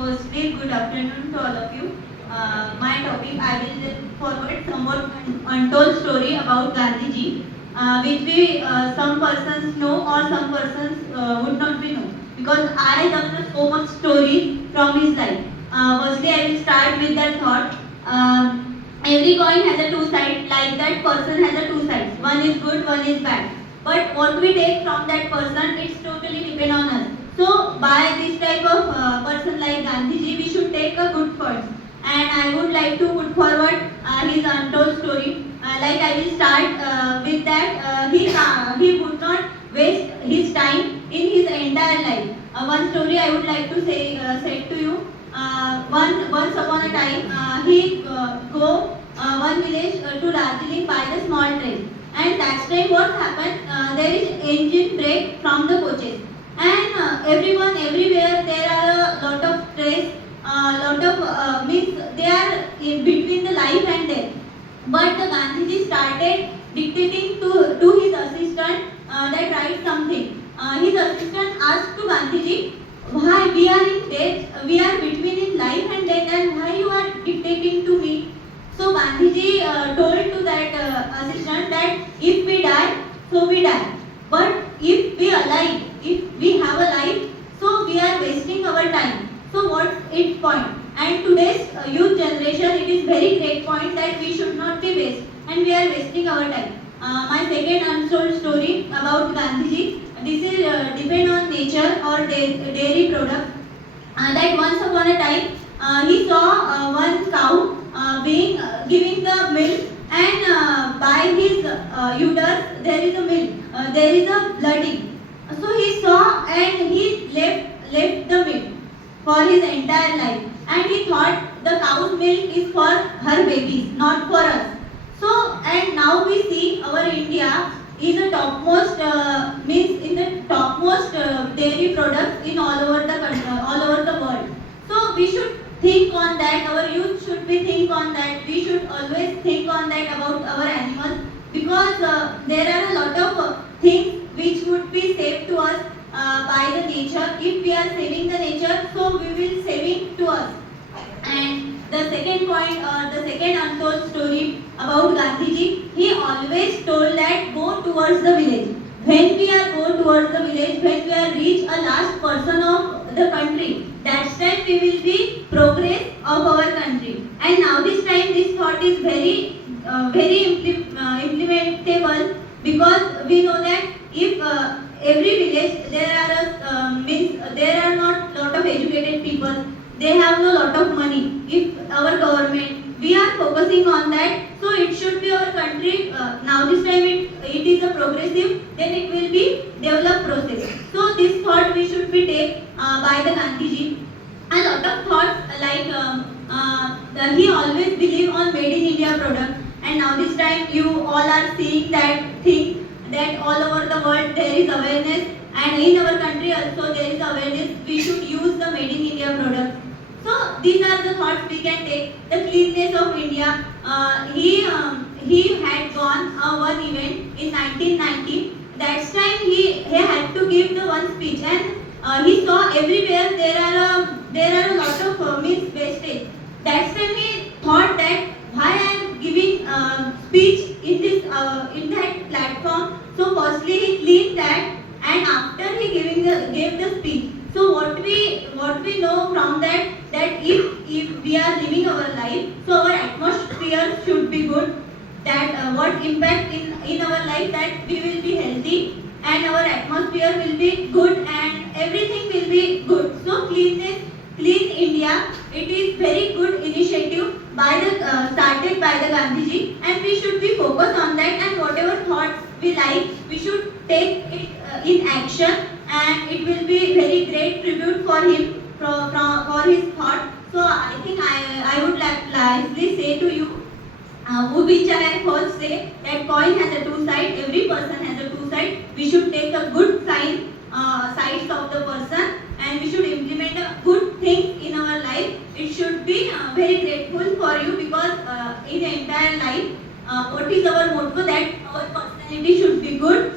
Firstly, good afternoon to all of you. My topic, I will forward somewhat untold story about Gandhiji, which some persons know or some persons would not be know. Because I learned so much stories from his life. Firstly, I will start with that thought. Every coin has a two sides, like that person has a two sides. One is good, one is bad. But what we take from that person, it's totally depend on us. So by this type of person like Gandhiji, we should take a good first. And I would like to put forward his untold story. Like I will start with that. He would not waste his time in his entire life. One story I would like to say to you. Once upon a time, he go one village to Darjeeling by the small train. And that time what happened? There is engine brake from the coaches, and everyone everywhere there are a lot of stress, lot of means they are in between the life and death. But the Gandhiji started dictating to his assistant that write something. His assistant asked to Gandhiji, why we are in death, we are between in life and death, and why you are dictating to me? So Gandhiji told to that assistant that if we die, so we die. But if we alive, if we have a life, so we are wasting our time. So what's its point? And today's youth generation, it is very great point that we should not be waste, and we are wasting our time. My second untold story about Gandhiji. This is depend on nature or dairy product. That once upon a time, he saw one cow being giving the milk, and by his uterus there is a milk, there is a blooding. So he saw and he left the milk for his entire life, and he thought the cow's milk is for her babies, not for us. So and now we see our India is a topmost means in the topmost dairy products in all over the country, all over the world. So we should think on that. Our youth should be think on that. We should always think on that about our animals, because there are a lot of things which would be saved to us by the nature. If we are saving the nature, so we will saving to us. And the second point, the second untold story about Gandhiji, he always told that go towards the village. When we are go towards the village, when we are reach a last person of the country, that's time we will be progress of our country. And now this time this thought is implementable, because we know that if every village there are means there are not lot of educated people, they have no lot of money. If our government, we are focusing on that, so it should be our country. Now this time it is a progressive, then it will be developed process. So this thought we should be take by the Gandhiji. A lot of thoughts like he always believe on made in India product, and now this time you all are seeing that thing that all over the world there is awareness, and in our country also there is awareness. We should use the made in India product. So these are the thoughts we can take. The cleanness of India. He had gone one event in 1990. That time he had to give the one speech, and he saw everywhere there are a lot of means wastage. That time he thought that why I am giving speech in this in that platform. So firstly he cleaned that, and after he gave the speech. So what we know from that if we are living our life, so our atmosphere should be good. That what impact in our life, that we will be healthy and our atmosphere will be good and everything will be good. So cleanness, clean India, it is very good initiative by the started by the Gandhiji, and we should be focused on that, and whatever thoughts we like, we should take it in action, and it will be very great tribute for him for his thought. So I think I would likely say to you, which I first say that coin has a two side, every person has a two side. We should take a good sides of the person, and we should implement a good thing in our life. It should be very grateful for you, because in the entire life, what is our motto, that our personality should be good